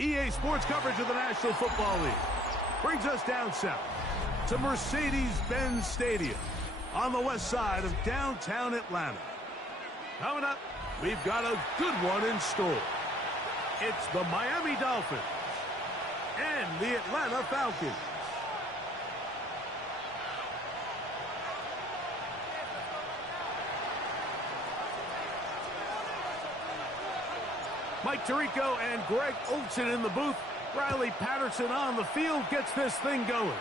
EA Sports coverage of the National Football League brings us down south to Mercedes-Benz Stadium on the west side of downtown Atlanta. Coming up, we've got a good one in store. It's the Miami Dolphins and the Atlanta Falcons. Mike Tirico and Greg Olsen in the booth. Riley Patterson on the field gets this thing going.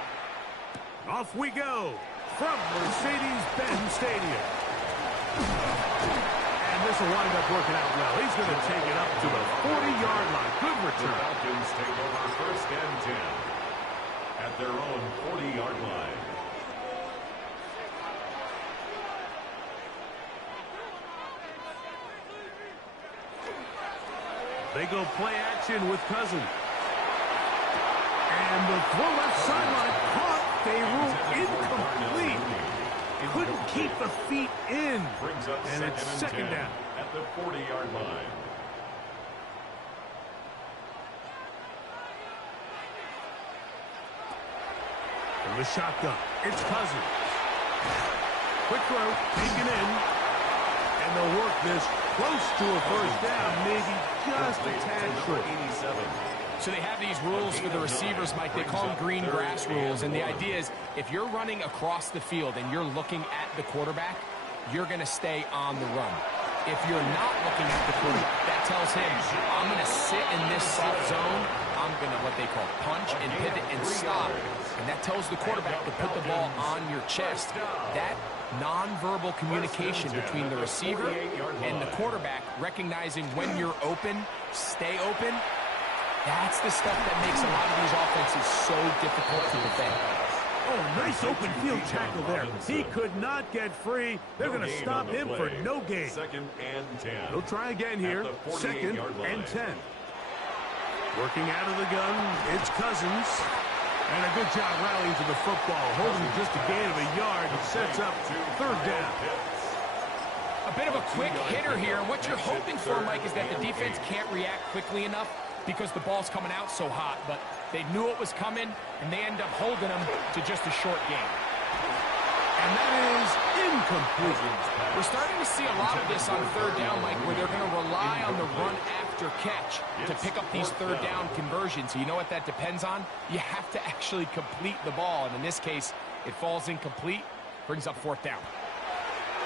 Off we go from Mercedes-Benz Stadium. And this will wind up working out well. He's going to take it up to the 40-yard line. Good return. The Falcons take over 1st and 10 at their own 40-yard line. They go play action with Cousins. And the throw left sideline caught. They rule incomplete. Couldn't keep the feet in. And it's 2nd down. At the 40-yard line. From the shotgun, it's Cousins. Quick throw, taken in. And they'll work this close to a 1st down, maybe just a tad short. 87. So they have these rules for the receivers, Mike. They call them green grass rules. And the idea is if you're running across the field and you're looking at the quarterback, you're going to stay on the run. If you're not looking at the quarterback, that tells him, I'm going to sit in this soft zone. I'm going to, what they call, punch and pivot and stop. And that tells the quarterback to put the ball on your chest. That nonverbal communication between the receiver and the quarterback, recognizing when you're open, stay open, that's the stuff that makes a lot of these offenses so difficult to defend. Oh, nice open field tackle there. He could not get free. They're going to stop him for no gain. 2nd and 10. He'll try again here. 2nd and 10. Working out of the gun, it's Cousins. And a good job rallying to the football. Holding just a gain of a yard. It sets up 3rd down. A bit of a quick hitter here. What you're hoping for, Mike, is that the defense can't react quickly enough because the ball's coming out so hot. But they knew it was coming, and they end up holding them to just a short gain. And that is incomplete. We're starting to see a lot of this on 3rd down, Mike, where they're going to rely on the run after catch to pick up these 3rd down conversions. So you know what that depends on? You have to actually complete the ball. And in this case, it falls incomplete, brings up 4th down.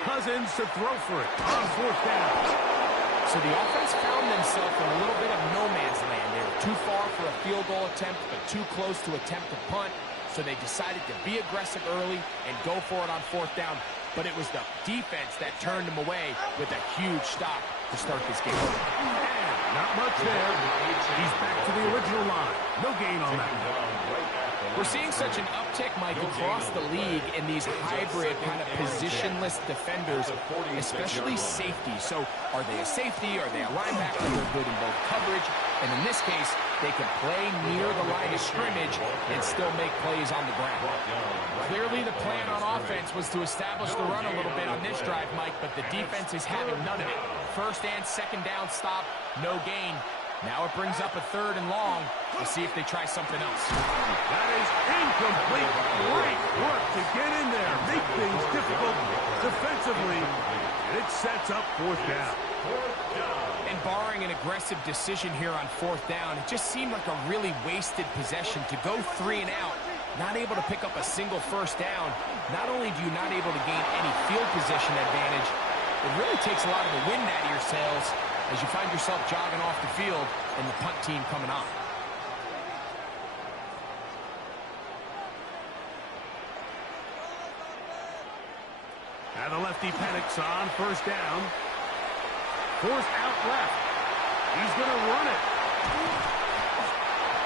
Cousins to throw for it on 4th down. So the offense found themselves in a little bit of no man's land. They were too far for a field goal attempt, but too close to attempt a punt. So they decided to be aggressive early and go for it on 4th down. But it was the defense that turned them away with a huge stop to start this game. And not much there. He's back to the original line. No gain on that. We're seeing such an uptick, Mike, across the league in these hybrid kind of positionless defenders, especially safety. So are they a safety? Are they a linebacker? They're good in both coverage. And in this case, they can play near the line of scrimmage and still make plays on the ground. Clearly the plan on offense was to establish the run a little bit on this drive, Mike, but the defense is having none of it. 1st and 2nd down stop, no gain. Now it brings up a 3rd and long. We'll see if they try something else. That is incomplete. Great work to get in there. Make things difficult defensively. And it sets up 4th down. And barring an aggressive decision here on 4th down, it just seemed like a really wasted possession to go 3 and out, not able to pick up a single 1st down. Not only do you not able to gain any field position advantage, it really takes a lot of the wind out of your sails as you find yourself jogging off the field and the punt team coming on. Now the lefty Penix on 1st down. Forced out left. He's going to run it.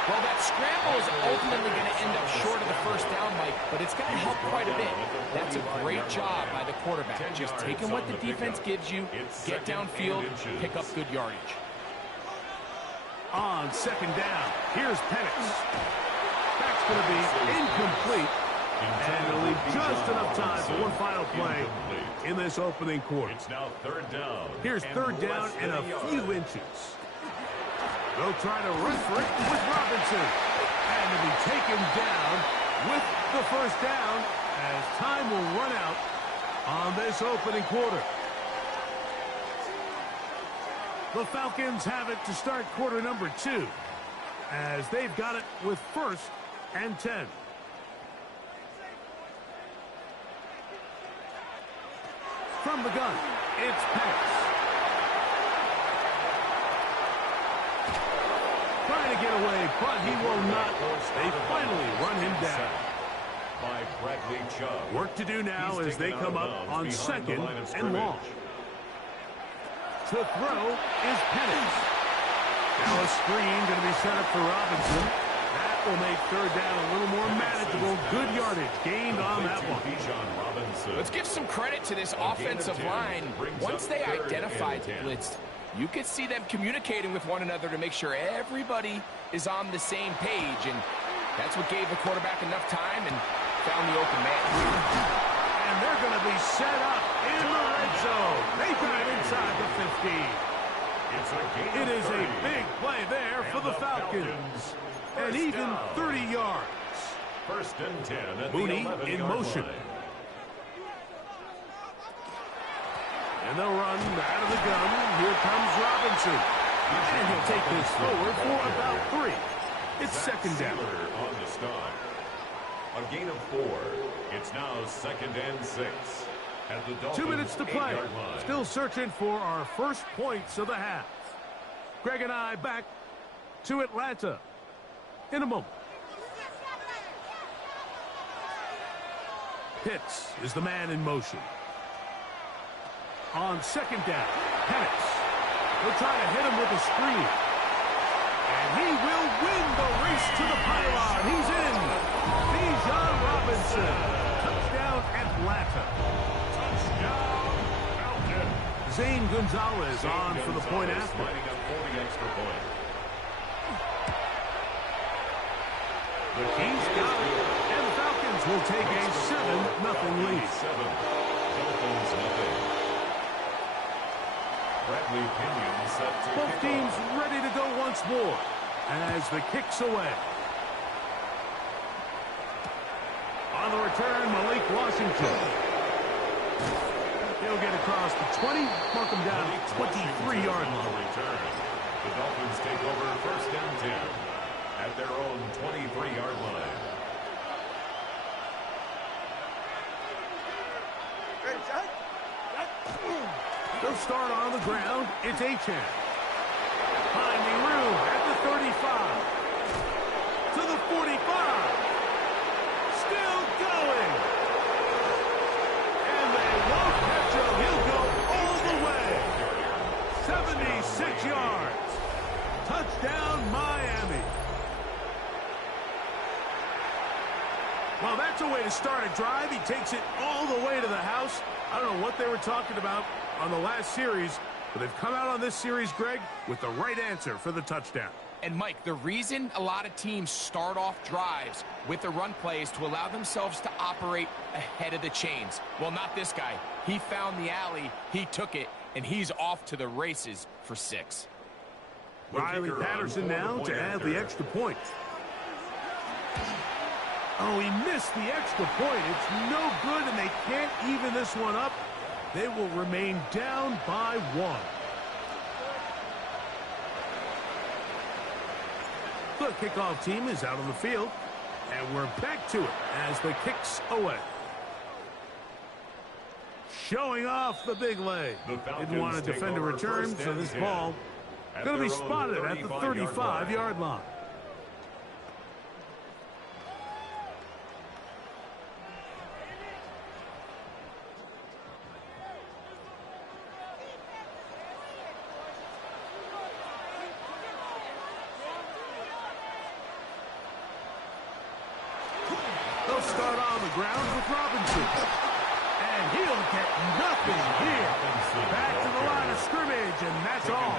Well, that scramble is ultimately going to end up short of the 1st down, Mike, but it's going to help quite a bit. That's a great job by the quarterback. Just taking what the defense gives you, get downfield, pick up good yardage. On 2nd down, here's Penix. That's going to be incomplete. And it'll leave just enough time for one final play in this opening quarter. It's now 3rd down. Here's 3rd down and a few inches. They'll try to run for it with Robinson. And to be taken down with the first down as time will run out on this opening quarter. The Falcons have it to start quarter number 2 as they've got it with 1st and 10. From the gun, it's Penix. Trying to get away, but he will not. They finally run him down. By Bradley Chubb. Work to do now as they come up on 2nd and long. To throw is Penix. Now a screen going to be set up for Robinson. That will make 3rd down a little more manageable. Good yardage gained on that one. Let's give some credit to this offensive line. Once they identified the blitz, you could see them communicating with one another to make sure everybody is on the same page. And that's what gave the quarterback enough time and found the open man. And they're going to be set up in the red zone. They got it inside the 15. It is a big play there for the Falcons. And even 30 yards. 1st and 10 at Mooney the in motion. line. And they'll run out of the gun. Here comes Robinson. And he'll take this forward for about 3. It's 2nd down. On the start. A gain of 4. It's now 2nd and 6. At the Dolphins' 2 minutes to play. 8-yard line. Still searching for our first points of the half. Greg and I back to Atlanta in a moment. Pitts is the man in motion. On 2nd down, Penix. He'll try to hit him with a screen. And he will win the race to the pylon. He's in. Bijan Robinson. Touchdown, Atlanta. Touchdown, Falcons. Zane Gonzalez on for the point after. Lining up for the extra point. He's got it. And the Falcons will take a 7-0 lead. 7. Dolphins nothing. Bradley Pinion set to Both kick teams off. ready to go once more as the kick's away. On the return, Malik Washington. He'll get across the 20, mark him down at 23-yard line. Return. The Dolphins take over 1st and 10 at their own 23-yard line. They'll start on the ground. It's Achane. Finding room at the 35. To the 45. Still going. And they won't catch him. He'll go all the way. 76 yards. Touchdown, Miami. Well, that's a way to start a drive. He takes it all the way to the house. I don't know what they were talking about on the last series, but they've come out on this series, Greg, with the right answer for the touchdown. And, Mike, the reason a lot of teams start off drives with the run play is to allow themselves to operate ahead of the chains. Well, not this guy. He found the alley, he took it, and he's off to the races for 6. Riley Patterson now to add the extra point. Oh, he missed the extra point. It's no good, and they can't even this one up. They will remain down by 1. The kickoff team is out on the field, and we're back to it as the kick's away. Showing off the big leg. Didn't want to defend a return, so this ball going to be spotted at the 35-yard line. They'll start on the ground with Robinson. And he'll get nothing here. Back to the line of scrimmage, and that's all.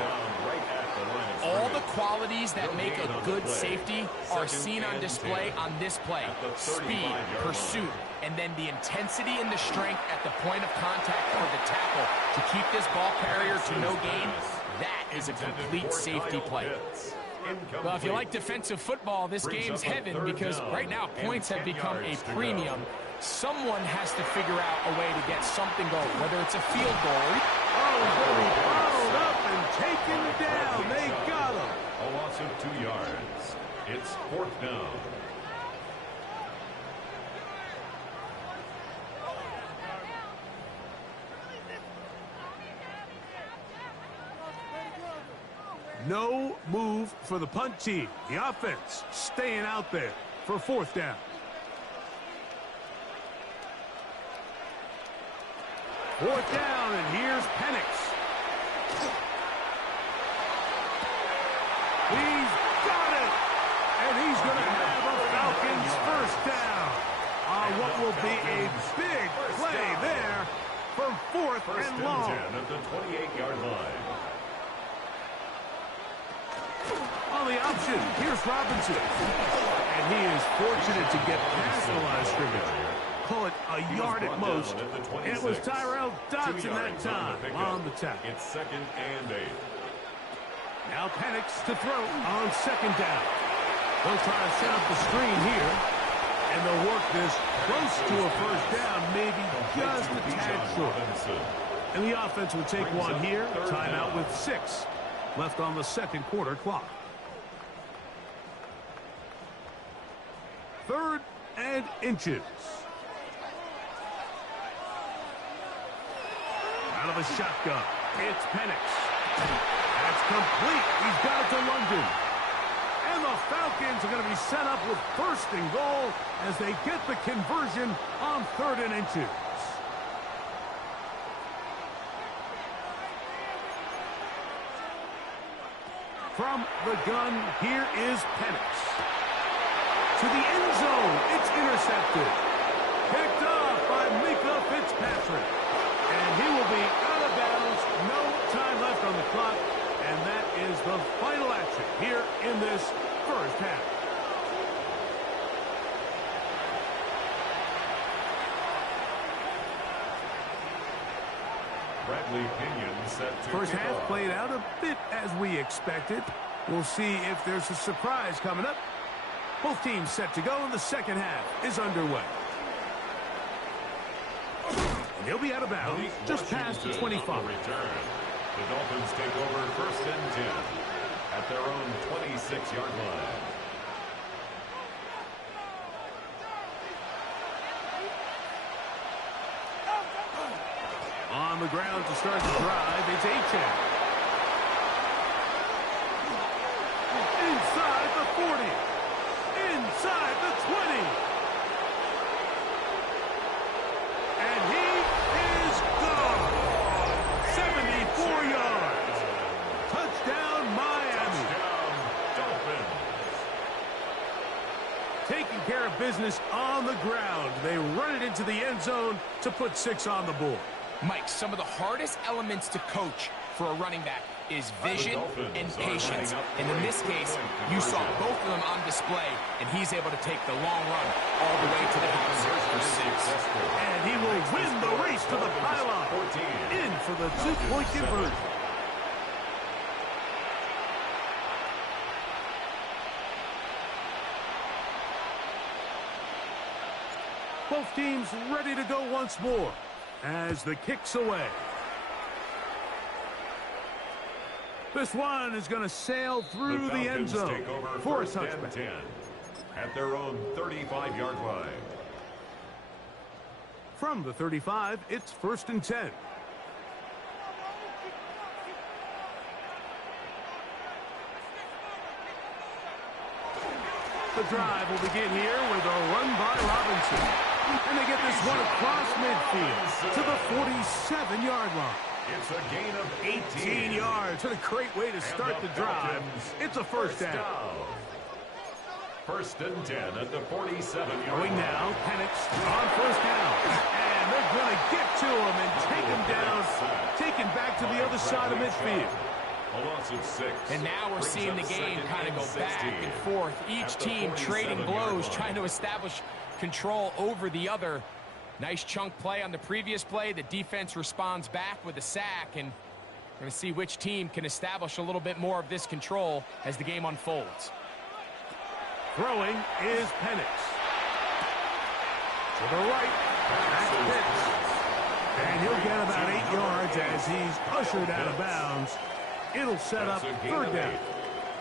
All the qualities that make a good safety are seen on display on this play. Speed, pursuit, and then the intensity and the strength at the point of contact for the tackle to keep this ball carrier to no gain. That is a complete safety play. Well, if you like defensive football, this game's heaven because right now points have become a premium. Someone has to figure out a way to get something going, whether it's a field goal. Oh, he's going to be fouled up and taken down. They got him. A loss of 2 yards. It's 4th down. No move for the punt team. The offense staying out there for 4th down. 4th down, and here's Penix. He's got it, and he's going to have a Falcons 1st down on what will be a big play there from 4th and long. 10 at the 28-yard line. On the option, here's Robinson. And he is fortunate to get past the line of scrimmage. Call it a yard at most. It was Tyrell Dodson that time on the tackle. It's 2nd and 8. Now Penix to throw on 2nd down. They'll try to set up the screen here. And they'll work this close to a 1st down, maybe just a tad short. And the offense will take one here. Timeout with 6 left on the 2nd quarter clock. 3rd and inches. Out of a shotgun, it's Penix. That's complete. He's got it to London. And the Falcons are going to be set up with 1st and goal as they get the conversion on 3rd and inches. From the gun, here is Penix. To the end zone, it's intercepted. Picked off by Mika Fitzpatrick. And he will be out of bounds. No time left on the clock. And that is the final action here in this 1st half. Bradley Pinion set to 1st half played out a bit as we expected. We'll see if there's a surprise coming up. Both teams set to go, and the 2nd half is underway. And he'll be out of bounds just past the 25. The Dolphins take over 1st and 10 at their own 26-yard line. On the ground to start the drive, it's Achane. Inside the 40. Inside the 20. And he is gone. 74 yards. Touchdown, Miami. Touchdown, Dolphins. Taking care of business on the ground. They run it into the end zone to put 6 on the board. Mike, some of the hardest elements to coach for a running back is vision and patience. And in this case, you saw both of them on display, and he's able to take the long run all the way to the house for 6. And he will win the race to the pylon. In for the 2-point conversion. Both teams ready to go once more as the kick's away. This one is going to sail through the end zone for a touchback. 10 at their own 35-yard line. From the 35, it's 1st and 10. The drive will begin here with a run by Robinson. And they get this one across midfield to the 47-yard line. It's a gain of 18 yards. What a great way to start the drive. It's a 1st down. 1st and 10 at the 47-yard Going line. now, Penix on 1st down. And they're going to get to him and take him down, taken back to the other side of midfield. A loss of 6. And now we're seeing the game kind of go back and forth. Each team trading blows, trying to establish control over the other. Nice chunk play on the previous play. The defense responds back with a sack, and We're going to see which team can establish a little bit more of this control as the game unfolds. Throwing is Penix. To the right, that's Pitts. And he'll get about 8 yards as he's ushered out of bounds. It'll set up third down.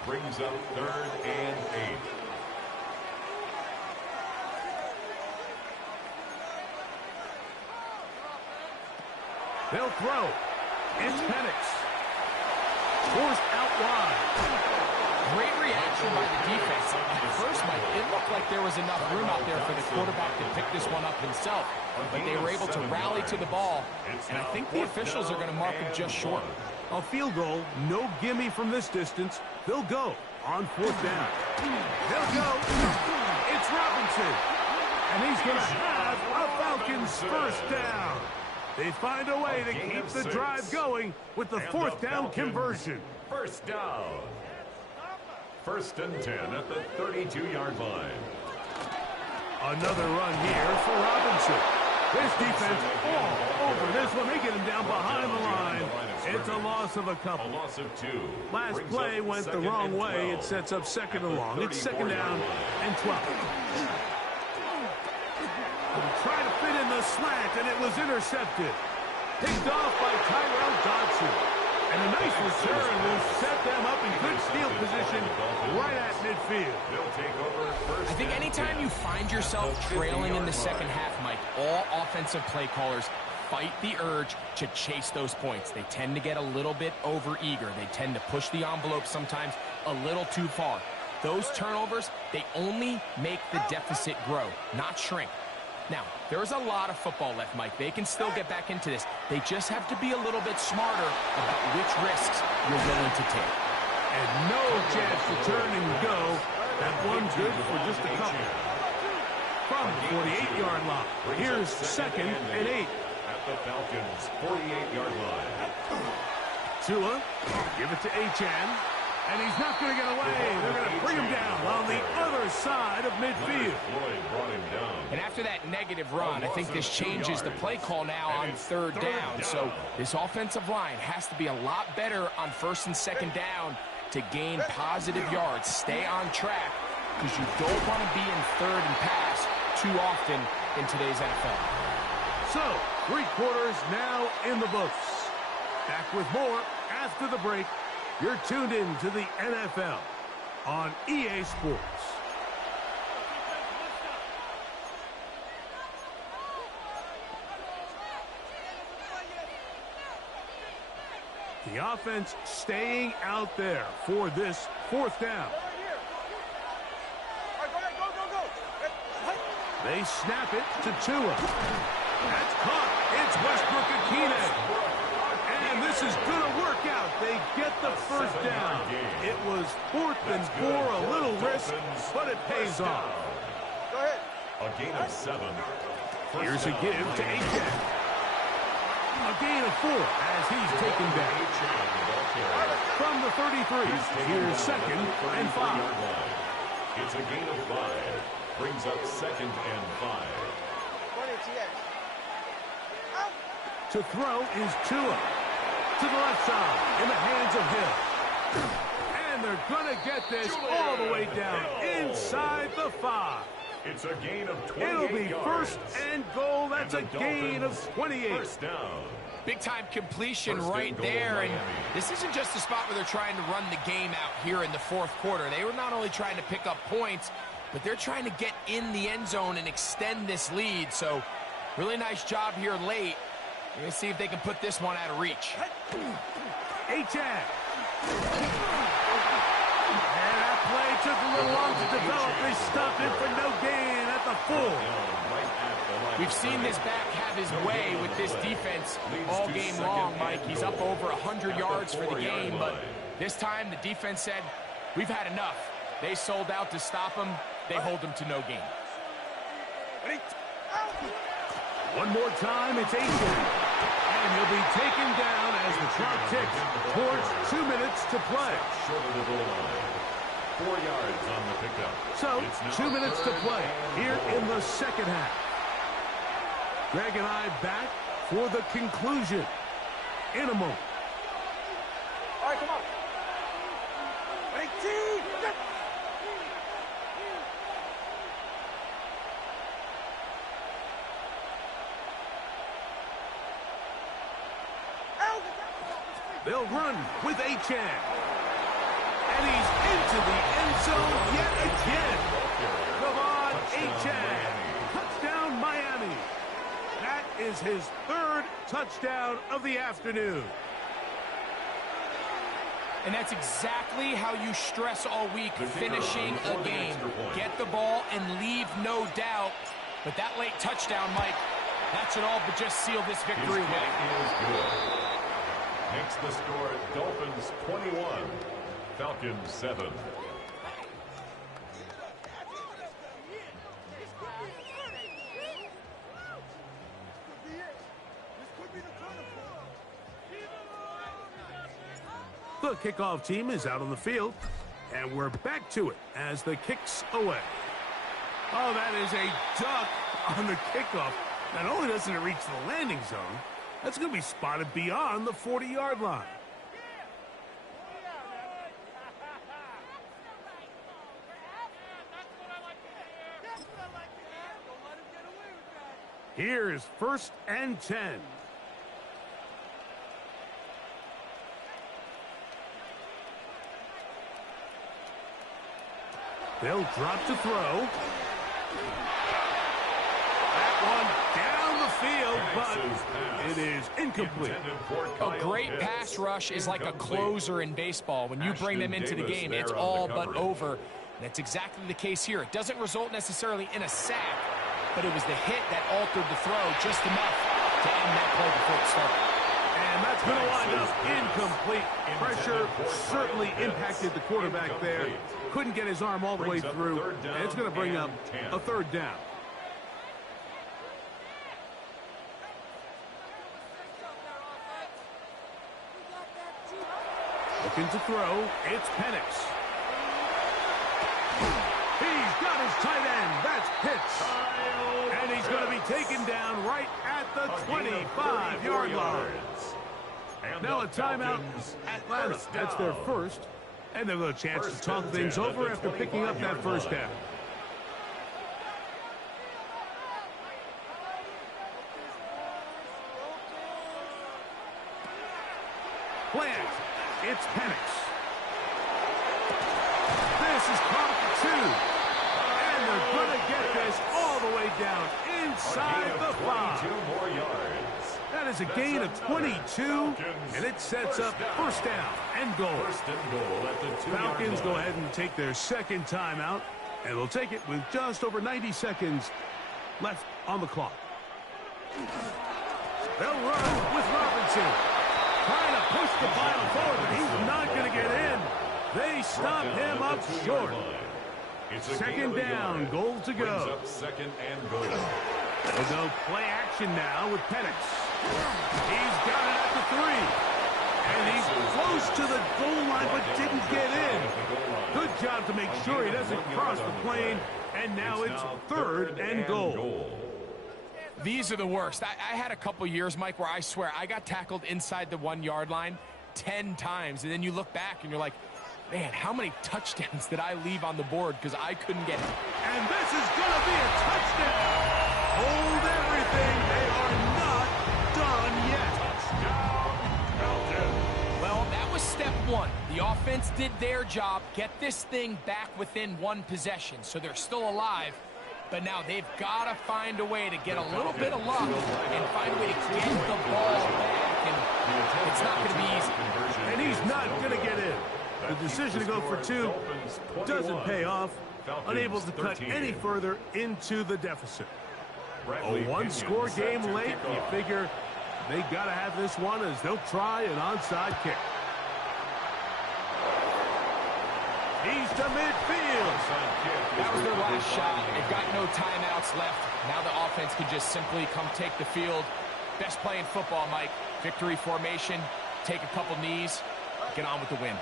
Brings up 3rd and 8. They'll throw. It's Penix. Forced out wide. Great reaction by the defense. At first, Mike, it looked like there was enough room out there for the quarterback to pick this one up himself. But they were able to rally to the ball, and I think the officials are going to mark him just short. A field goal, no gimme from this distance. They'll go on 4th down. They'll go. It's Robinson. And he's going to have a Falcons first down. They find a way to keep the drive going with the 4th down conversion. First down. 1st and 10 at the 32-yard line. Another run here for Robinson. This defense all over this one. They get him down behind the line. It's a loss of a couple. A loss of 2. Last play went the wrong way. It sets up 2nd and long. It's 2nd down and 12. Trying to fit in the slant, and it was intercepted. Picked off by Tyrell Dodson. And a nice return will set them up in good field position right at midfield. I think anytime you find yourself trailing in the second half, Mike, all offensive play callers fight the urge to chase those points. They tend to get a little bit over-eager. They tend to push the envelope sometimes a little too far. Those turnovers, they only make the deficit grow, not shrink. Now, there's a lot of football left, Mike. They can still get back into this. They just have to be a little bit smarter about which risks you're willing to take. And no chance to turn and go. That one's good for just a couple. From the 48-yard line, here's 2nd and 8. At the Falcons' 48-yard line. Tua, give it to Achane. And he's not going to get away. They're going to bring him down on the other side of midfield. And after that negative run, I think this changes the play call now on 3rd down. So this offensive line has to be a lot better on 1st and 2nd down to gain positive yards. Stay on track because you don't want to be in 3rd and pass too often in today's NFL. So, 3 quarters now in the books. Back with more after the break. You're tuned in to the NFL on EA Sports. The offense staying out there for this 4th down. They snap it to Tua. That's caught. It's Westbrook-Ikhine. And this is going to work out. They get the first down. It was 4th and 4, a little risk, but it pays off. Go ahead. A gain of 7. Here's a give to Achane. A gain of 4 as he's taken down. From the 33, here's 2nd and 5. It's a gain of 5. Brings up 2nd and 5. To throw is Tua. To the left side, in the hands of Hill. And they're going to get this all the way down inside the 5. It's a gain of 28 It'll be yards. 1st and goal. That's a gain of 28. First down. Big-time completion right there. And this isn't just a spot where they're trying to run the game out here in the 4th quarter. They were not only trying to pick up points, but they're trying to get in the end zone and extend this lead. So really nice job here late. We're going to see if they can put this one out of reach. Achane. And that play took a little long to develop. They stopped it for no gain at the full. We've seen this back have his way with this defense all game long, Mike. He's up over 100 yards for the game, but this time the defense said, we've had enough. They sold out to stop him. They hold him to no gain. One more time, it's Achane. And he'll be taken down as the clock ticks towards 2 minutes to play. Short of the goal line. 4 yards on the pickup. So, 2 minutes to play here in the second half. Greg and I back for the conclusion in a moment. They'll run with Achane. And he's into the end zone yet again. Come on, Achane. Touchdown, Miami. That is his third touchdown of the afternoon. And that's exactly how you stress all week, finishing a game. Get the ball and leave no doubt. But that late touchdown, Mike, that should all but just seal this victory away. Makes the score Dolphins 21, Falcons 7. The kickoff team is out on the field, and we're back to it as the kick's away. Oh, that is a duck on the kickoff. Not only doesn't it reach the landing zone, that's going to be spotted beyond the 40-yard line. Here's 1st and 10. They'll drop to throw. That one down the field, but it is incomplete. A great pass rush is like a closer in baseball. When you bring them into the game, it's all but over. And that's exactly the case here. It doesn't result necessarily in a sack, but it was the hit that altered the throw just enough to end that play before it started. And that's going to wind up incomplete. Pressure certainly impacted the quarterback there. Couldn't get his arm all the way through, and it's going to bring up a 3rd down. Looking to throw, it's Penix. He's got his tight end. That's Pitts. And he's going to be taken down right at the 25-yard line. Now a timeout, Atlanta. That's their first. And they've got a chance to talk things over after picking up that 1st down. Plant. It's Penix. This is caught at the 2. And they're going to get this all the way down inside the 5. 22 more yards. That is a gain of 22, and it sets up 1st down and goal. Falcons go ahead and take their 2nd timeout, and they'll take it with just over 90 seconds left on the clock. They'll run with Robinson. Trying to push the pile forward, but he's not going to get in. They stop him up short. 2nd down, goal to go. 2nd and goal. They'll go play action now with Penix. He's got it at the 3. And he's close to the goal line, but didn't get in. Good job to make sure he doesn't cross the plane. And now it's 3rd and goal. These are the worst. I had a couple years, Mike, where I swear I got tackled inside the 1-yard line 10 times. And then you look back and you're like, man, how many touchdowns did I leave on the board because I couldn't get it? And this is going to be a touchdown. Hold everything. They are not done yet. Touchdown, Falcons. Well, that was step 1. The offense did their job, get this thing back within 1 possession, so they're still alive. But now they've got to find a way to get a little bit of luck and find a way to get the ball back. And it's not going to be easy. And he's not going to get in. The decision to go for 2 doesn't pay off. Unable to cut any further into the deficit. A 1-score game late. You figure they got to have this one as they'll try an onside kick. He's to midfield. That was their last shot. They've got no timeouts left. Now the offense can just simply come take the field. Best play in football, Mike. Victory formation. Take a couple knees. Get on with the win.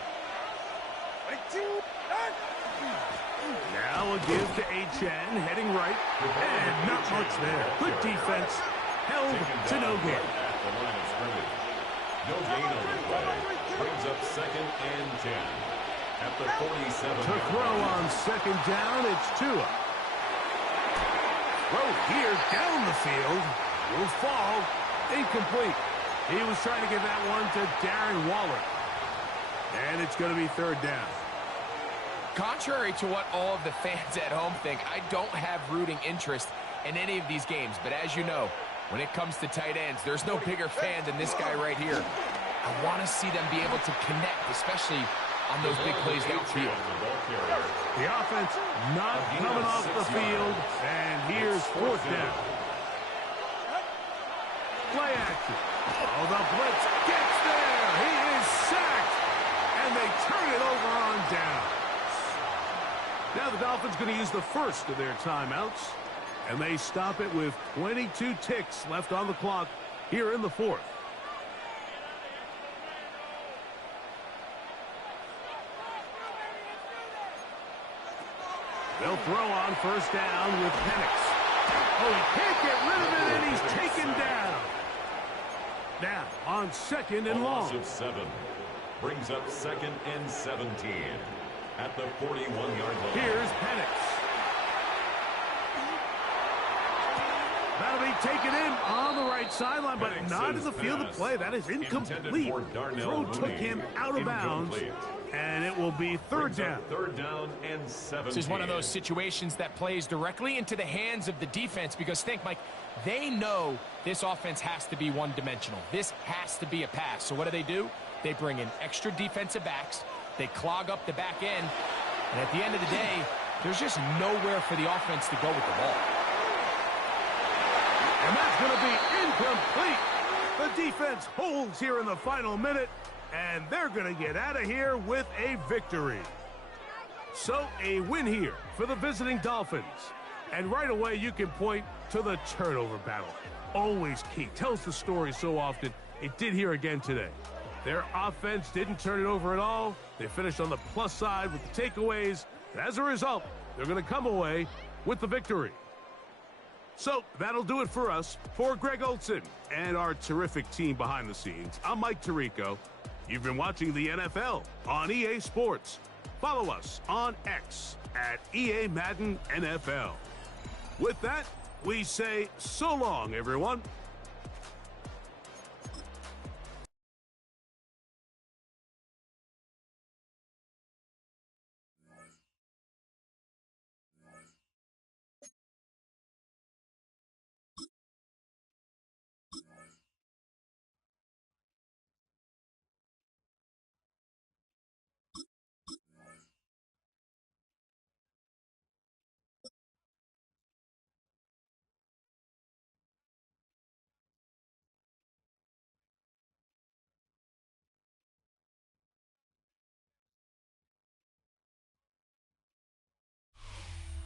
Now a give to Achane, heading right, and not much there. Good defense, held to no gain. No gain on the play. Brings up 2nd and 10. At the 47. To throw on 2nd down, it's Tua. Throw here down the field. Will fall. Incomplete. He was trying to get that one to Darren Waller. And it's going to be third down. Contrary to what all of the fans at home think, I don't have rooting interest in any of these games. But as you know, when it comes to tight ends, there's no bigger fan than this guy right here. I want to see them be able to connect, especially on those big plays downfield. The offense not coming off the field, and here's fourth down. Play action. Oh, the blitz gets there. He is sacked, and they turn it over on down. Now the Dolphins going to use the first of their timeouts, and they stop it with 22 ticks left on the clock here in the fourth. They'll throw on first down with Penix. Oh, he can't get rid of it, and he's taken down. Now on second and long. Loss of 7 brings up second and 17 at the 41-yard line. Here's Penix. That'll be taken in on the right sideline, but Penix not in the field of play. That is incomplete. Throw took him out of bounds, and it will be third down. Third down and 17. This is one of those situations that plays directly into the hands of the defense because think, Mike, they know this offense has to be one-dimensional. This has to be a pass. So what do? They bring in extra defensive backs. They clog up the back end. And at the end of the day, there's just nowhere for the offense to go with the ball. And that's going to be incomplete. The defense holds here in the final minute, and they're going to get out of here with a victory. So a win here for the visiting Dolphins. And right away you can point to the turnover battle. Always key. Tells the story so often. It did here again today. Their offense didn't turn it over at all. They finished on the plus side with the takeaways. As a result, they're going to come away with the victory. So that'll do it for us. For Greg Olson and our terrific team behind the scenes, I'm Mike Tirico. You've been watching the NFL on EA Sports. Follow us on X at EA Madden NFL. With that, we say so long, everyone.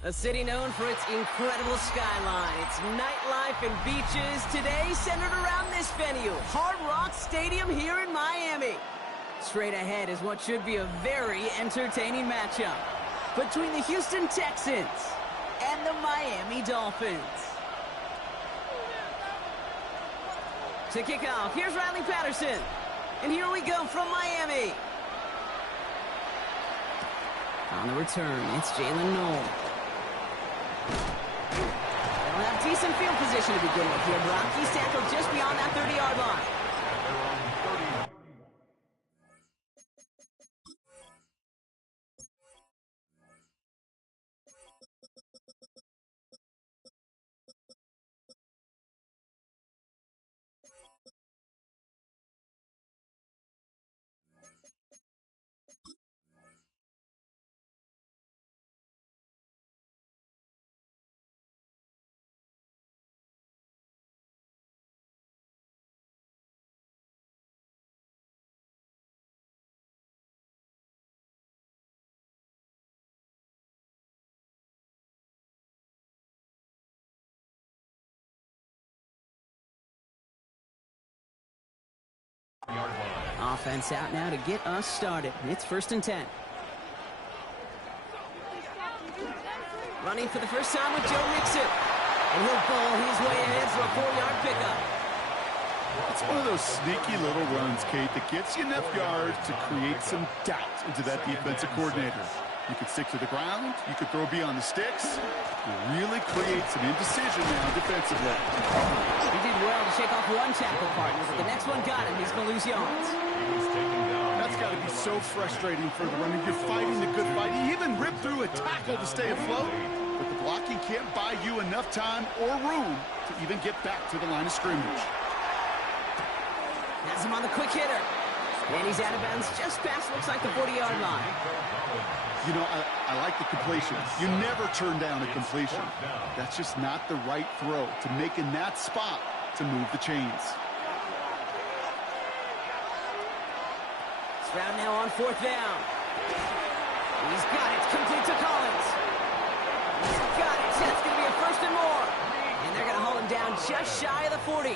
A city known for its incredible skyline, its nightlife and beaches, today centered around this venue, Hard Rock Stadium here in Miami. Straight ahead is what should be a very entertaining matchup between the Houston Texans and the Miami Dolphins. To kick off, here's Riley Patterson. And here we go from Miami. On the return, it's Jalen Noel. They'll have decent field position to begin with here, Brock. He's tackled just beyond that 30-yard line. Offense out now to get us started. It's 1st and 10. Running for the first time with Joe Mixon. And he'll ball his way ahead for a 4-yard pickup. It's one of those sneaky little runs, Kate, that gets you enough yards to create some doubt into that defensive coordinator. You could stick to the ground. You could throw beyond the sticks. Really create some indecision now defensively. He did well to shake off one tackle partner, but the next one got him. He's going to lose yards. That's got to be so frustrating for the runner. You're fighting the good fight. He even ripped through a tackle to stay afloat. But the blocking can't buy you enough time or room to even get back to the line of scrimmage. Has him on the quick hitter. And he's out of bounds just past, looks like the 40-yard line. You know, I like the completion. You never turn down a completion. That's just not the right throw to make in that spot to move the chains. Stroud now on 4th down. He's got it. Complete to Collins. He's got it. That's going to be a 1st and more. And they're going to hold him down just shy of the 40.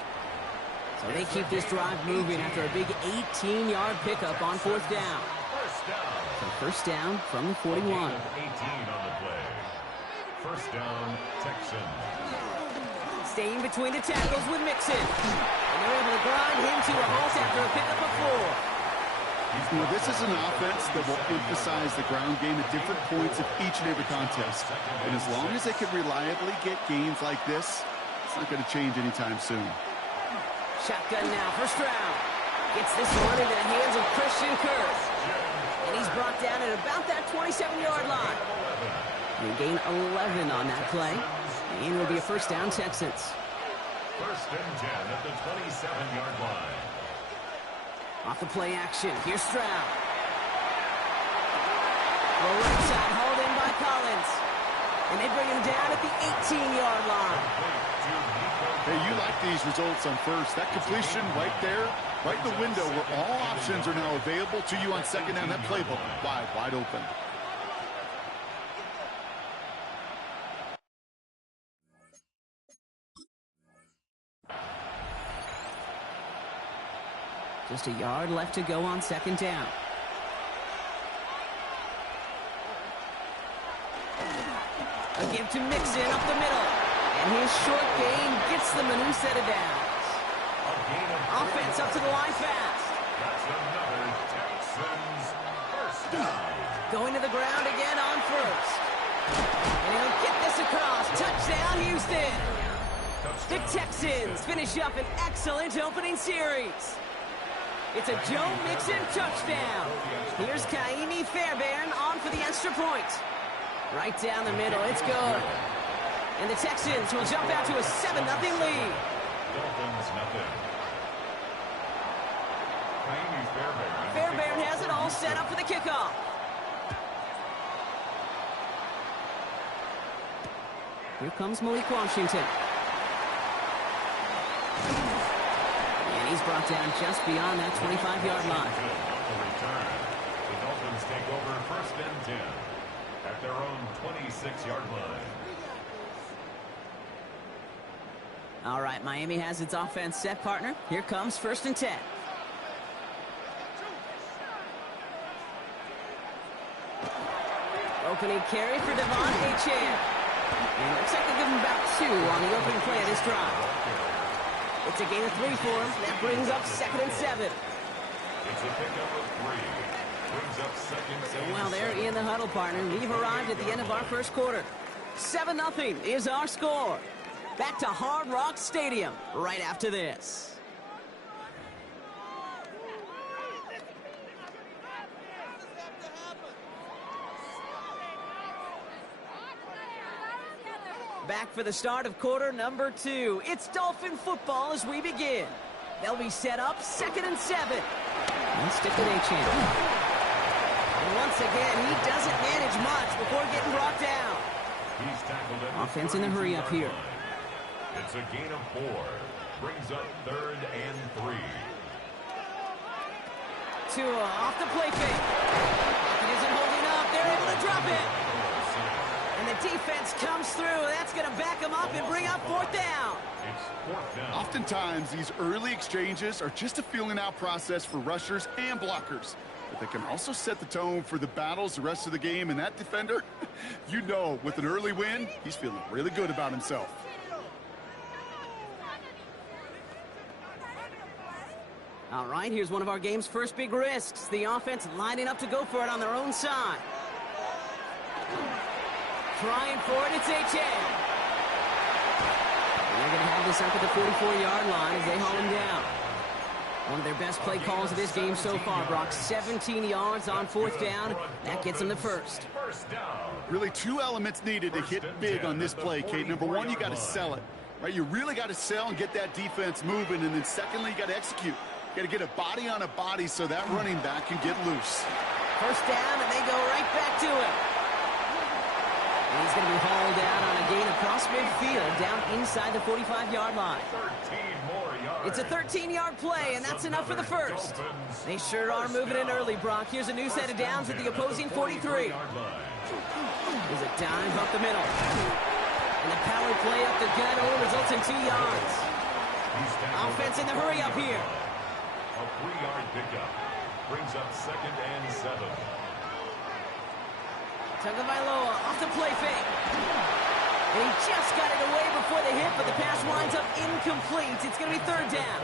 So they keep this drive moving after a big 18-yard pickup on 4th down. So 1st down from the 41. 18 on the play. 1st down, Texans. Staying between the tackles with Mixon. And they're able to grind him to a halt after a pickup of 4. You know, this is an offense that will emphasize the ground game at different points of each and every contest. And as long as they can reliably get gains like this, it's not going to change anytime soon. Shotgun now for Stroud. Gets this one into the hands of Christian Kirk. And he's brought down at about that 27-yard line. They gain 11 on that play. And it'll be a 1st down, Texans. 1st and 10 at the 27-yard line. Off the play action. Here's Stroud. Well, right side hauled in by Collins. And they bring him down at the 18-yard line. Hey, you like these results on 1st. That completion right there, right in the window where all options are now available to you on 2nd down. That playbook wide open. Just a yard left to go on 2nd down. A give to Mixon up the middle. And his short gain gets them a new set of downs. Offense up to the line fast. That's another Texans 1st down. Going to the ground again on 1st. And he'll get this across. Touchdown, Houston. The Texans finish up an excellent opening series. It's a Joe Mixon touchdown. Here's Kaimi Fairbairn on for the extra point. Right down the middle. It's good. And the Texans will jump out to a 7-0 lead. Dolphins nothing. Fairbairn has it all set up for the kickoff. Here comes Malik Washington. And he's brought down just beyond that 25-yard line. The Dolphins take over 1st and 10 at their own 26-yard line. All right, Miami has its offense set, partner. Here comes 1st and 10. Opening carry for Devon Achane. And it looks like they give him about 2 on the opening play of this drive. It's a gain of 3 for him. That brings up 2nd and 7. It's a pickup of 3. Brings up 2nd and Well, they're in the huddle, partner. We've arrived at the end of our 1st quarter. 7-0 is our score. Back to Hard Rock Stadium right after this. Back for the start of quarter number 2. It's Dolphin football as we begin. They'll be set up 2nd and 7. Let's stick with Achane. And once again, he doesn't manage much before getting brought down. He's tackled at Offense in the hurry up here. It's a gain of 4. Brings up 3rd and 3. Tua off the play fake. It isn't holding up. They're able to drop it. And the defense comes through. That's going to back them up and bring up 4th down. It's 4th down. Oftentimes, these early exchanges are just a feeling out process for rushers and blockers. But they can also set the tone for the battles the rest of the game. And that defender, you know, with an early win, he's feeling really good about himself. All right, here's one of our game's first big risks. The offense lining up to go for it on their own side. Trying for it, it's HN. They're going to have this up at the 44-yard line as they haul him down. One of their best play calls of this game so far, Brock. 17 yards on 4th down. That gets them the first. Really 2 elements needed to hit big on this play, Kate. Number 1, you got to sell it. Right? You really got to sell and get that defense moving. And then secondly, you got to execute. You got to get a body on a body so that running back can get loose. First down, and they go right back to him. And he's going to be hauled down on a gain across midfield, down inside the 45-yard line. 13 more yards. It's a 13-yard play, and that's enough for the first. They sure are moving in early, Brock. Here's a new set of downs at the opposing 43. There's a dive up the middle. And the power play up the gut only results in 2 yards. Offense in the hurry up here. A 3-yard pickup brings up 2nd and 7. Tagovailoa off the play fake. And he just got it away before the hit, but the pass winds up incomplete. It's going to be 3rd down.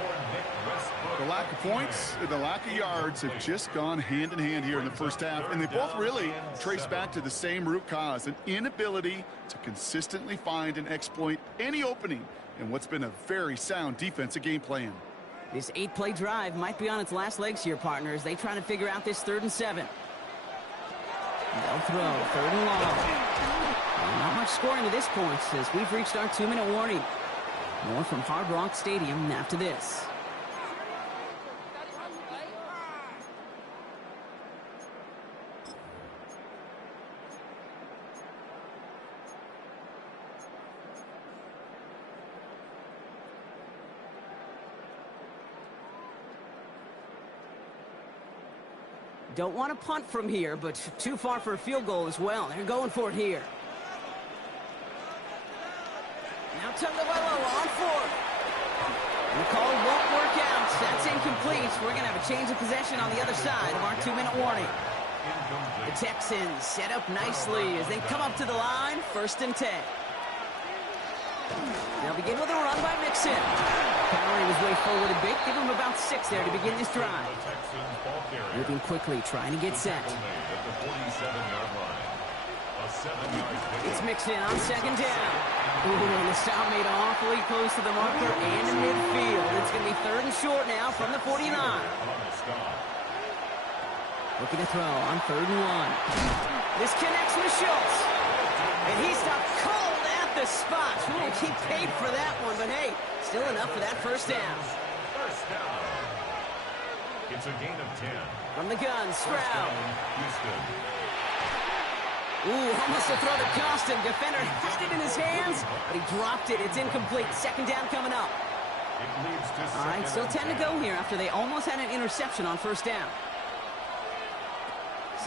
The lack of points, the lack of yards have just gone hand in hand here in the first half, and they both really trace back to the same root cause, an inability to consistently find and exploit any opening in what's been a very sound defensive game plan. This 8-play drive might be on its last legs here, partners. They try to figure out this 3rd and 7. They'll throw, 3rd and long. Well, not much scoring to this point as we've reached our 2-minute warning. More from Hard Rock Stadium after this. Don't want to punt from here, but too far for a field goal as well. They're going for it here. Now Tagovailoa on 4th. The call won't work out. That's incomplete. We're going to have a change of possession on the other side of our 2-minute warning. The Texans set up nicely as they come up to the line. 1st and 10. They'll begin with a run by Mixon. Powering his way forward a bit. Give him about 6 there to begin this drive. Moving quickly, trying to get set. It's Mixon on 2nd down. Ooh, and the stop made awfully close to the marker and in midfield. It's going to be 3rd and short now from the 49. Looking to throw on 3rd and 1. This connects with Schultz. And he stopped cold at the spot. Ooh, he paid for that one, but hey, still enough for that 1st down. It's a gain of 10. From the gun, Stroud. Houston. Ooh, almost a throw to cost him. Defender had it in his hands, but he dropped it. It's incomplete. 2nd down coming up. It leads to All right, still 10 to go here after they almost had an interception on 1st down.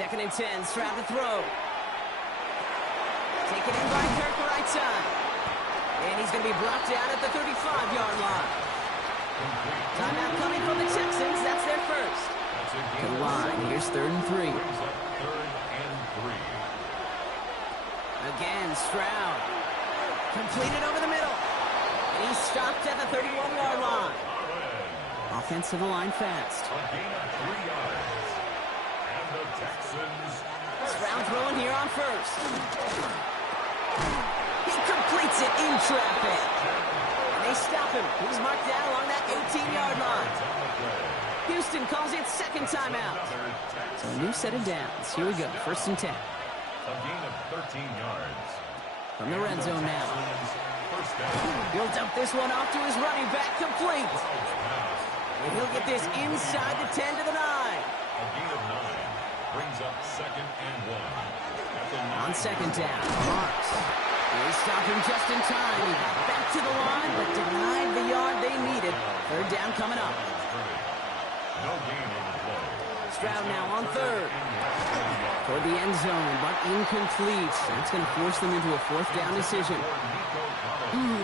2nd and 10, Stroud to throw. Taken in by Kirk, right side. And he's going to be brought down at the 35-yard line. Timeout coming from the Texans. That's their first. To the line. Here's 3rd and 3. Again, Stroud. Completed over the middle. And he's stopped at the 31-yard line. Offense to the line fast. A gain of 3 yards. And the Texans. Stroud throwing here on 1st. He completes it in traffic. And they stop him. He's marked down along that 18-yard line. Houston calls it 2nd timeout. So a new set of downs. Here we go. 1st and 10. A gain of 13 yards. From the red zone now. He'll dump this one off to his running back, complete. And he'll get this inside the 10 to the 9. A gain of 9 brings up 2nd and 1. On 2nd down, Marks. They stop him just in time. He got back to the line, but denied the yard they needed. 3rd down coming up. No gain on the play. Stroud now on 3rd. Toward the end zone, but incomplete. That's going to force them into a 4th down decision.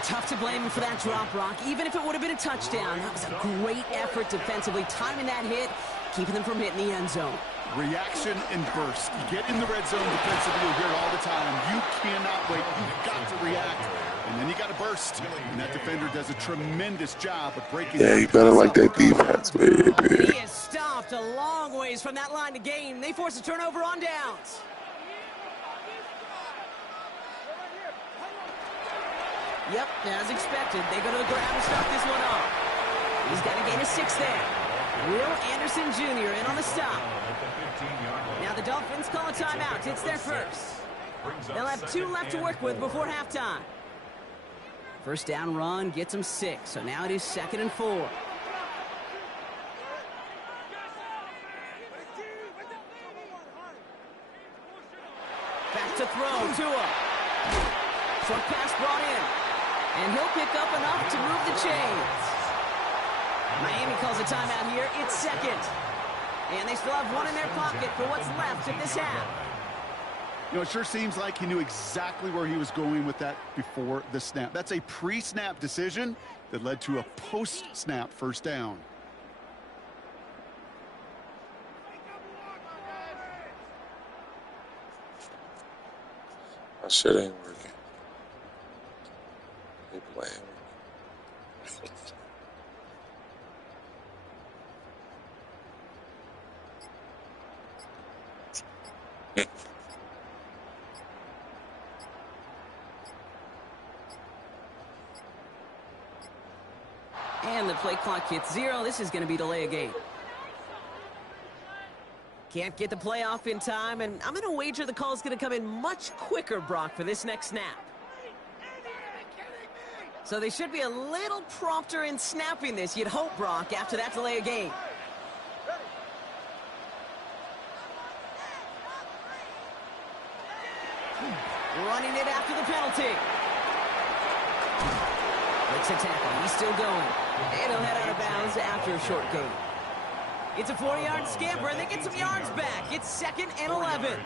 Tough to blame him for that drop, Rock. Even if it would have been a touchdown, that was a great effort defensively, timing that hit, keeping them from hitting the end zone. Reaction and burst. You get in the red zone defensively, you hear it all the time. You cannot wait. You've got to react. And then you got to burst. And that defender does a tremendous job of breaking. Yeah, you gotta like that defense, baby. He is stopped a long ways from that line to gain. They force a turnover on downs. Yep, as expected. They go to the ground to start this one off. He's got a gain of 6 there. Will Anderson Jr. in on the stop. Now the Dolphins call a timeout. It's their first. They'll have 2 left to work with before halftime. First down run gets them 6, so now it is 2nd and 4. Back to throw, Tua. Short pass brought in, and he'll pick up enough to move the chains. Miami calls a timeout here. It's 2nd. And they still have 1 in their pocket for what's left of this half. You know, it sure seems like he knew exactly where he was going with that before the snap. That's a pre-snap decision that led to a post-snap first down. My shit ain't working. They playing. And the play clock hits 0. This is going to be delay a game. Can't get the play off in time, and I'm going to wager the call is going to come in much quicker, Brock, for this next snap. So they should be a little prompter in snapping this, you'd hope, Brock, after that delay a game. Running it after the penalty. Makes a tackle. He's still going. And he'll head out of bounds after a short gain. It's a 4-yard scamper, and they get some yards back. It's 2nd and 11.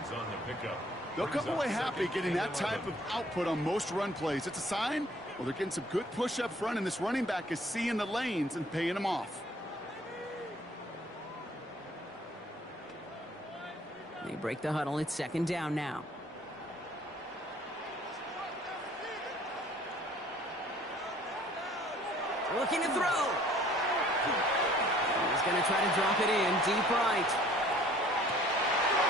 They'll come away happy getting that type of output on most run plays. It's a sign, well, they're getting some good push up front, and this running back is seeing the lanes and paying them off. They break the huddle. It's 2nd down now. Looking to throw. He's going to try to drop it in deep right.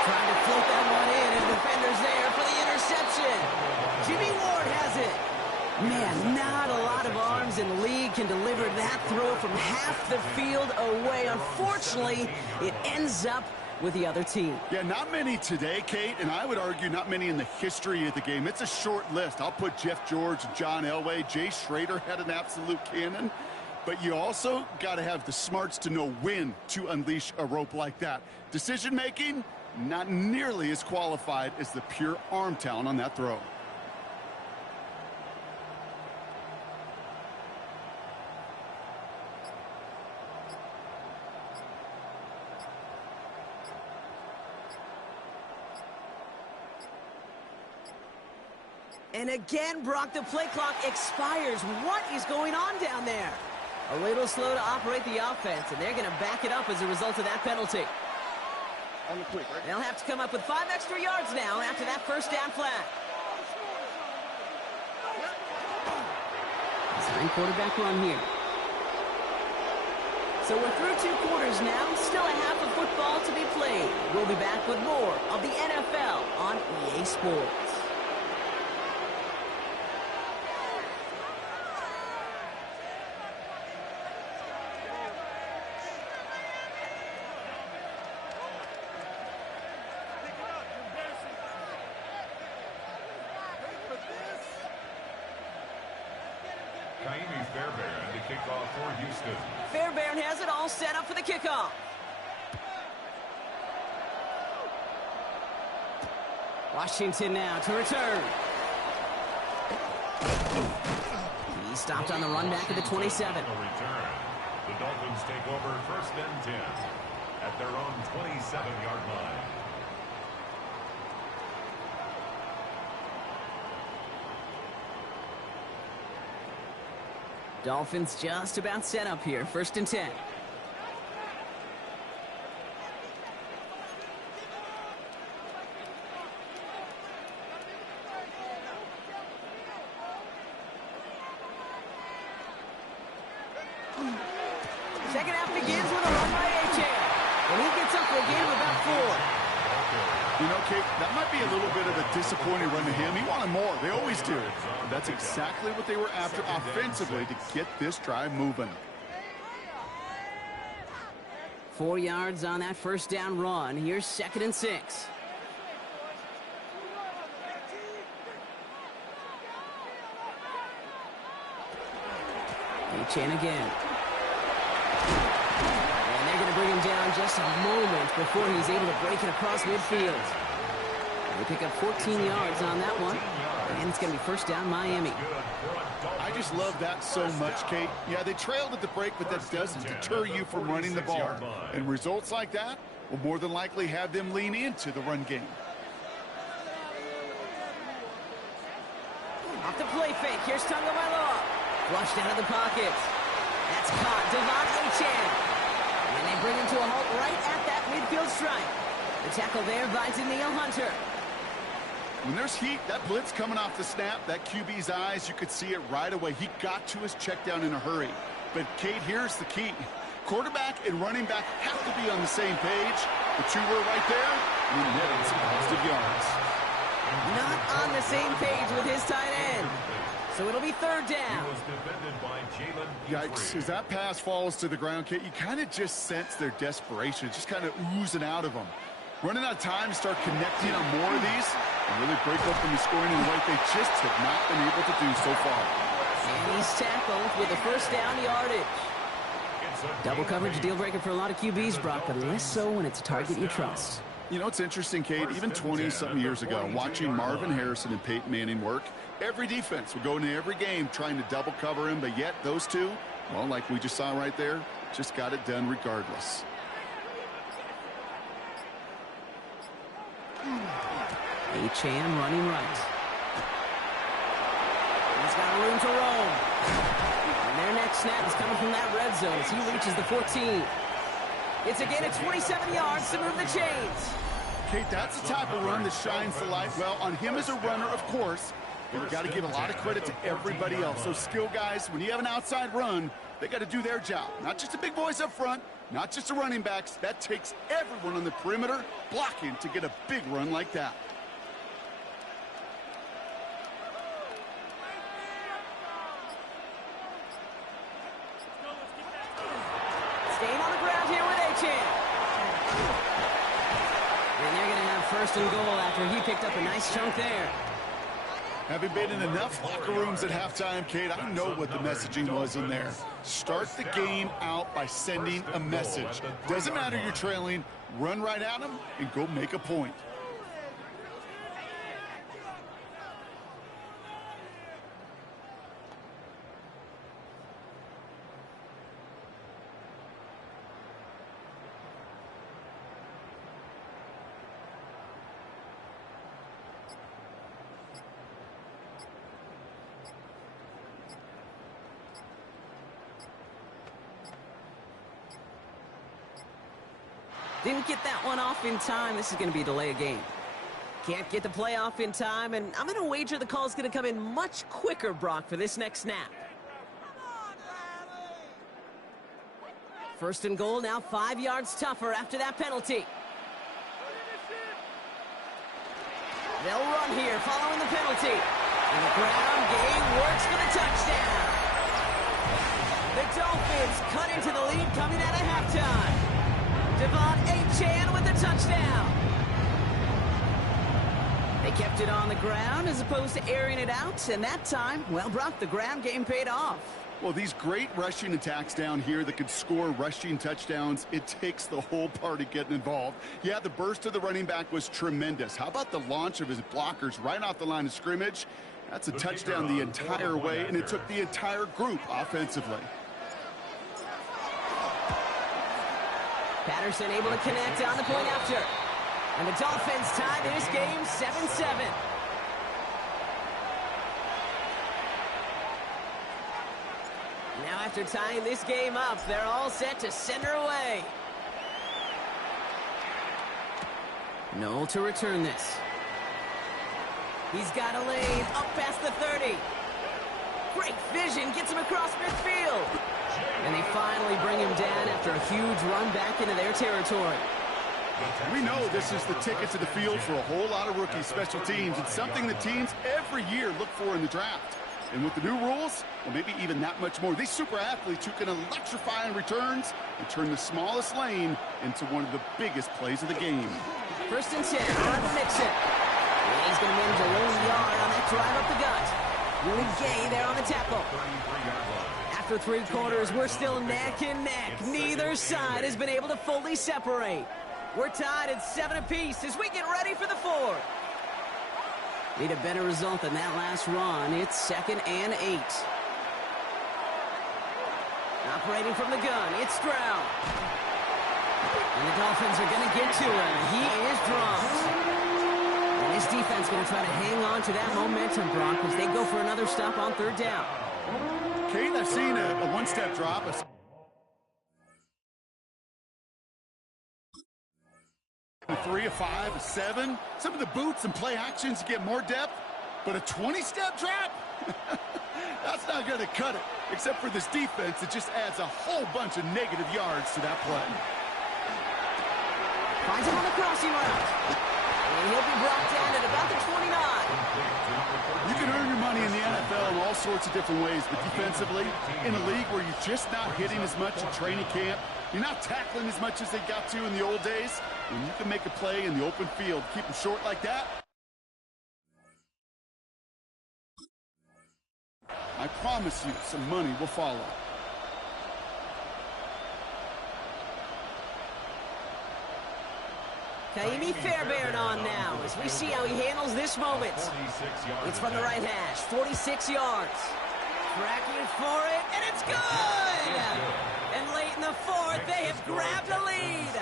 Trying to float that one in, and defender's there for the interception. Jimmy Ward has it. Man, not a lot of arms in the league can deliver that throw from half the field away. Unfortunately, it ends up with the other team. Yeah, not many today, Kate, and I would argue not many in the history of the game. It's a short list. I'll put Jeff George, John Elway, Jay Schrader had an absolute cannon. But you also got to have the smarts to know when to unleash a rope like that. Decision-making, not nearly as qualified as the pure arm talent on that throw. And again, Brock, the play clock expires. What is going on down there? A little slow to operate the offense, and they're going to back it up as a result of that penalty. On the quick, right? They'll have to come up with 5 extra yards now after that first down flag. Design quarterback run here. So we're through 2 quarters now. Still a half of football to be played. We'll be back with more of the NFL on EA Sports. Fairbairn, the kickoff for Houston. Fairbairn has it all set up for the kickoff. Washington now to return. He stopped on the run back at the 27. A return. The Dolphins take over 1st and 10 at their own 27-yard line. Dolphins just about set up here. 1st and 10. Second half begins with a run by A-Chain. And he gets up for a gain of about 4. You know, Kate, that might be a little bit of a disappointing run to him. He wanted more. They always do. But that's exactly what they were after offensively to get this drive moving. 4 yards on that first down run. Here's 2nd and 6. Chan again. And they're going to bring him down just a moment before he's able to break it across midfield. They pick up 14 yards on that one. And it's going to be first down Miami. I just love that so much, Kate. Yeah, they trailed at the break, but that doesn't deter you from running the ball. And results like that will more than likely have them lean into the run game. Off the play fake. Here's Tagovailoa. Flushed out of the pocket. That's caught. Devon Achane. And they bring him to a halt right at that midfield stripe. The tackle there by Danielle Hunter. When there's heat, that blitz coming off the snap, that QB's eyes, you could see it right away. He got to his check down in a hurry. But, Kate, here's the key. Quarterback and running back have to be on the same page. The two were right there, and he netted some positive yards. Not on the same page with his tight end. So it'll be 3rd down. Yikes, as that pass falls to the ground, Kate, you kind of just sense their desperation. It's just kind of oozing out of them. Running out of time to start connecting on more of these and really break open the scoring in a way they just have not been able to do so far. And he's tackled with a first down yardage. Double coverage deal breaker for a lot of QBs, Brock, but less so when it's a target you trust. You know, it's interesting, Kate, even 20-something years ago, watching Marvin Harrison and Peyton Manning work, every defense would go into every game trying to double cover him, but yet those two, well, like we just saw right there, just got it done regardless. Achane running right. He's got room to roam. And their next snap is coming from that red zone as he reaches the 14. It's again at 27 yards to move the chains. Kate, that's the type of run that shines the light well on him as a runner, of course, but you got to give a lot of credit to everybody else. Those skill guys, when you have an outside run, they got to do their job. Not just the big boys up front, not just the running backs. That takes everyone on the perimeter blocking to get a big run like that. Staying on the ground here with Achane. And they're going to have 1st and goal after he picked up a nice chunk there. Having been in enough locker rooms at halftime, Kate, I know what the messaging was in there. Start the game out by sending a message. Doesn't matter you're trailing, run right at them and go make a point. Didn't get that one off in time. This is going to be a delay of game. Can't get the play off in time, and I'm going to wager the call's going to come in much quicker, Brock, for this next snap. 1st and goal, now 5 yards tougher after that penalty. They'll run here following the penalty. And the ground game works for the touchdown. The Dolphins cut into the lead coming out of halftime. Devon Achane with the touchdown. They kept it on the ground as opposed to airing it out, and that time, well, Brock, the ground game paid off. Well, these great rushing attacks down here that could score rushing touchdowns, it takes the whole party getting involved. Yeah, the burst of the running back was tremendous. How about the launch of his blockers right off the line of scrimmage? That's a touchdown the entire way, and it took the entire group offensively. Patterson able to connect on the point after. And the Dolphins tie this game 7-7. Now after tying this game up, they're all set to send her away. Noel to return this. He's got a lane up past the 30. Great vision, gets him across midfield. And they finally bring him down after a huge run back into their territory. We know this is the ticket to the field for a whole lot of rookie special teams. It's something that teams every year look for in the draft. And with the new rules, well, maybe even that much more. These super athletes who can electrify in returns and turn the smallest lane into one of the biggest plays of the game. First and 10, on the Mixon. He's going to manage a low yard on that drive up the gut. Really gay there on the tackle. After 3 quarters, we're still neck and neck. Neither side has been able to fully separate. We're tied at 7 apiece as we get ready for the 4th. Need a better result than that last run. It's 2nd and 8. Operating from the gun, it's Stroud. And the Dolphins are going to get to him. He is dropped. And this defense going to try to hang on to that momentum, Brock, as they go for another stop on 3rd down. Kate, I've seen a one-step drop. A 3, a 5, a 7. Some of the boots and play actions get more depth, but a 20-step drop? That's not going to cut it, except for this defense. It just adds a whole bunch of negative yards to that play. Finds him on the crossing route. And he'll be brought down at about the 29. You can earn your money in the NFL in all sorts of different ways, but defensively, in a league where you're just not hitting as much in training camp, you're not tackling as much as they got to in the old days, when you can make a play in the open field, keep them short like that, I promise you some money will follow. Kaimi Fairbairn on now as we see how he handles this moment. It's from the right hash, 46 yards. Tracking for it, and it's good! And late in the 4th, they have grabbed a lead.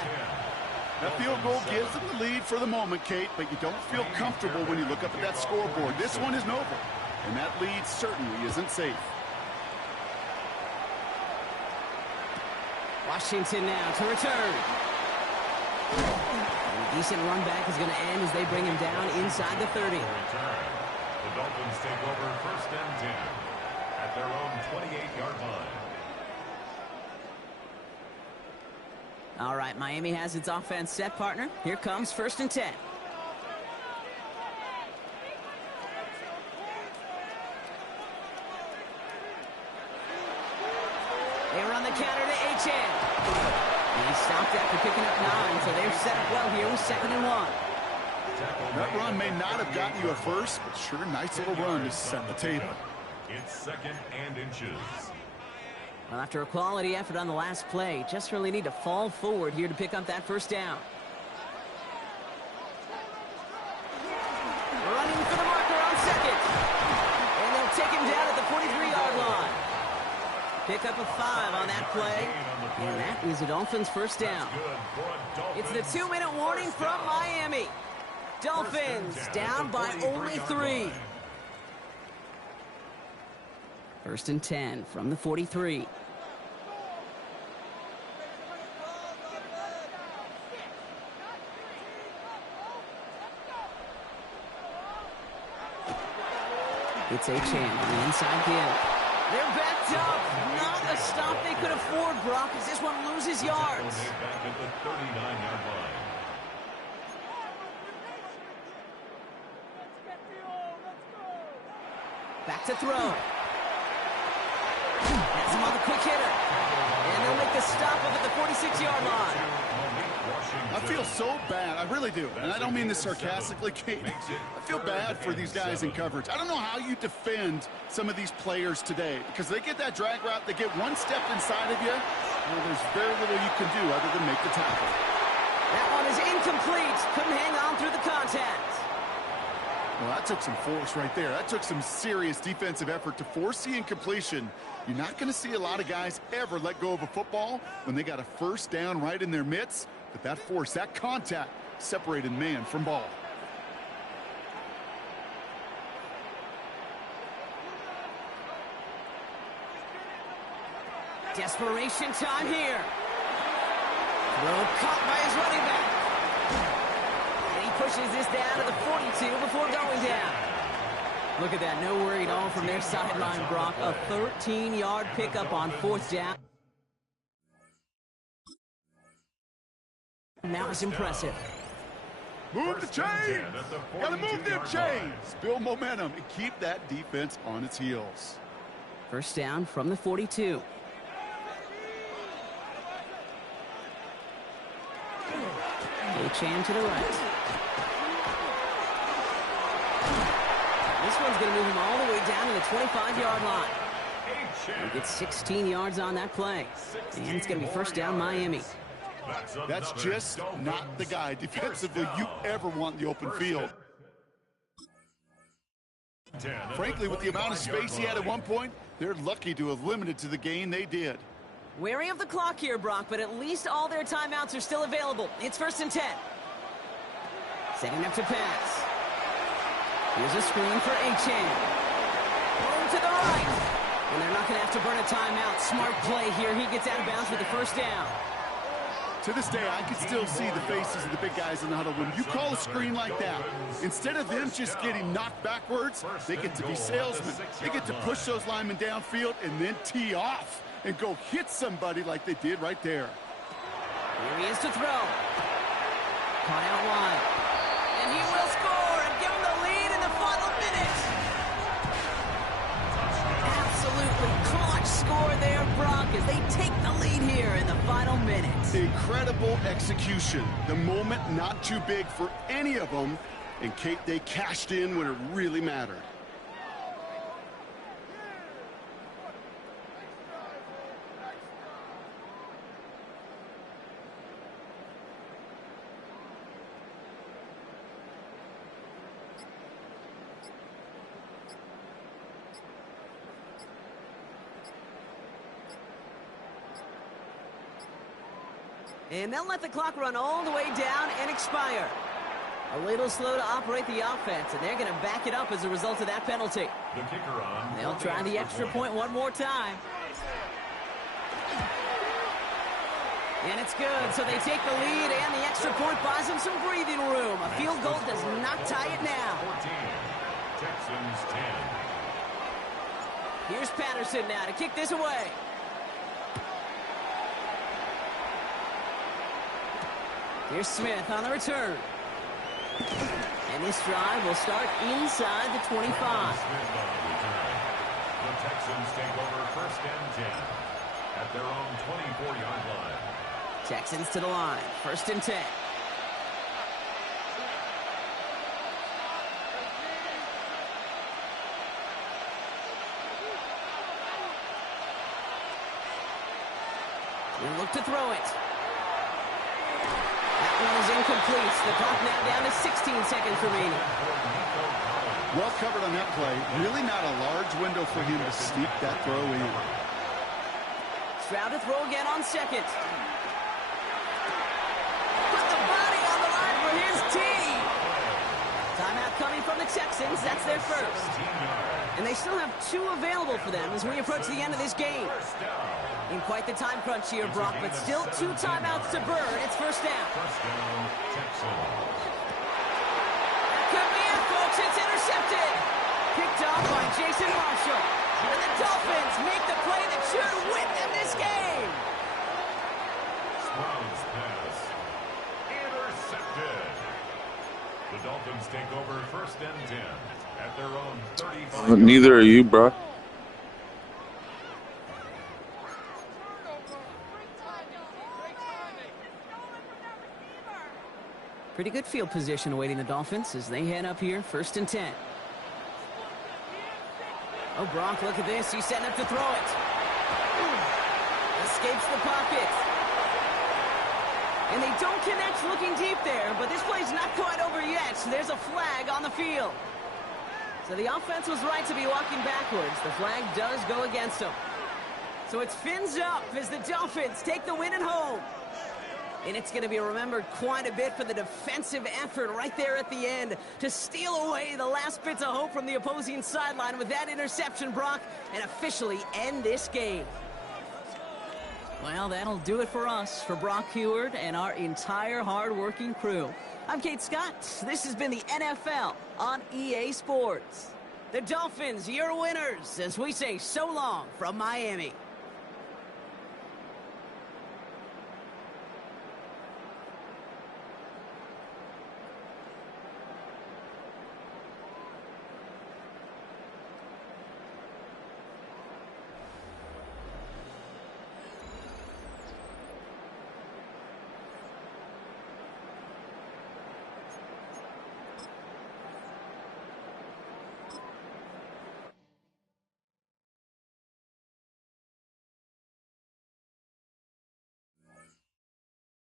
That field goal gives them the lead for the moment, Kate, but you don't feel comfortable when you look up at that scoreboard. This one isn't over, and that lead certainly isn't safe. Washington now to return. A decent run back is going to end as they bring him down inside the 30. The Dolphins take over 1st and 10 at their own 28-yard line. All right, Miami has its offense set, partner. Here comes 1st and 10. They run the counter to H.N. He stopped after picking up 9, so they're set up well here with 2nd and 1. That run may not have gotten you a first, but sure, nice little run to set the table. It's 2nd and inches. Well, after a quality effort on the last play, just really need to fall forward here to pick up that 1st down. Running for the marker on 2nd. And they'll take him down at the 43-yard line. Pick up a 5 on that play. And that is the Dolphins' 1st down. It's the 2-minute warning from Miami. Dolphins down by only 3. 1st and 10 from the 43. It's H.N. on the inside give. They're backed up. Not a stop they could afford, Brock, as this one loses yards. Back at the 39-yard line. Back to throw. Has him on the quick hitter. And they'll make the stop up at the 46-yard line. I feel so bad. I really do. And I don't mean this sarcastically, Kate. I feel bad for these guys in coverage. I don't know how you defend some of these players today, because they get that drag route, they get one step inside of you, well, there's very little you can do other than make the tackle. That one is incomplete. Couldn't hang on through the contact. Well, that took some force right there. That took some serious defensive effort to force the incompletion. You're not going to see a lot of guys ever let go of a football when they got a 1st down right in their midst. But that force, that contact, separated man from ball. Desperation time here. Throw caught by his running back. And he pushes this down to the 42 before going down. Look at that, no worry at all from their sideline, Brock. A 13-yard pickup on 4th down. That was impressive. Move the chains! Gotta move them chains! Build momentum and keep that defense on its heels. First down from the 42. Chan to the right. This one's going to move him all the way down to the 25-yard line. He'll get 16 yards on that play. And it's going to be first down Miami. That's just not the guy defensively you ever want in the open field. Frankly, with the amount of space he had at one point, they're lucky to have limited to the gain they did. Wary of the clock here, Brock, but at least all their timeouts are still available. It's first and 10. Setting up to pass. Here's a screen for Chan. Throw to the right. And they're not going to have to burn a timeout. Smart play here. He gets out of bounds for the first down. To this day, I can still see the faces of the big guys in the huddle. When you call a screen like that, instead of them just getting knocked backwards, they get to be salesmen. They get to push those linemen downfield and then tee off and go hit somebody like they did right there. Here he is to throw. Caught out wide. And he will score and give him the lead in the final minute. Absolutely clutch score there, Brock, as they take the lead here in the final minute. Incredible execution. The moment not too big for any of them, and Kate, they cashed in when it really mattered. And they'll let the clock run all the way down and expire. A little slow to operate the offense, and they're going to back it up as a result of that penalty. The kicker on. They'll try the extra point one more time. And it's good, so they take the lead, and the extra point buys them some breathing room. A field goal does not tie it now. 14. Texans 10. Here's Patterson now to kick this away. Here's Smith on the return. And this drive will start inside the 25. Smith on the return. The Texans take over first and 10 at their own 24-yard line. Texans to the line. First and 10. They look to throw it. That one is incomplete. The clock now down to 16 seconds remaining. Well covered on that play. Really not a large window for him to sneak that throw in. Stroud to throw again on second. Put the body on the line for his team. Timeout coming from the Texans. That's their first. And they still have 2 available for them as we approach the end of this game. In quite the time crunch here, Brock, but still 2 timeouts to burn. It's first down. First down, Texans. That could be it, folks. It's intercepted. Picked off by Jason Marshall. And the Dolphins make the play that should win them this game. Sprout's pass. Intercepted. The Dolphins take over first and 10 at their own 35. Neither are you, bro. Pretty good field position awaiting the Dolphins as they head up here, first and 10. Oh, Brock, look at this. He's setting up to throw it. Escapes the pocket. And they don't connect looking deep there, but this play's not quite over yet. So there's a flag on the field. So the offense was right to be walking backwards. The flag does go against them. So it's fins up as the Dolphins take the win at home. And it's going to be remembered quite a bit for the defensive effort right there at the end to steal away the last bits of hope from the opposing sideline with that interception, Brock, and officially end this game. Well, that'll do it for us, for Brock Heward and our entire hard-working crew. I'm Kate Scott. This has been the NFL on EA Sports. The Dolphins, your winners, as we say so long from Miami.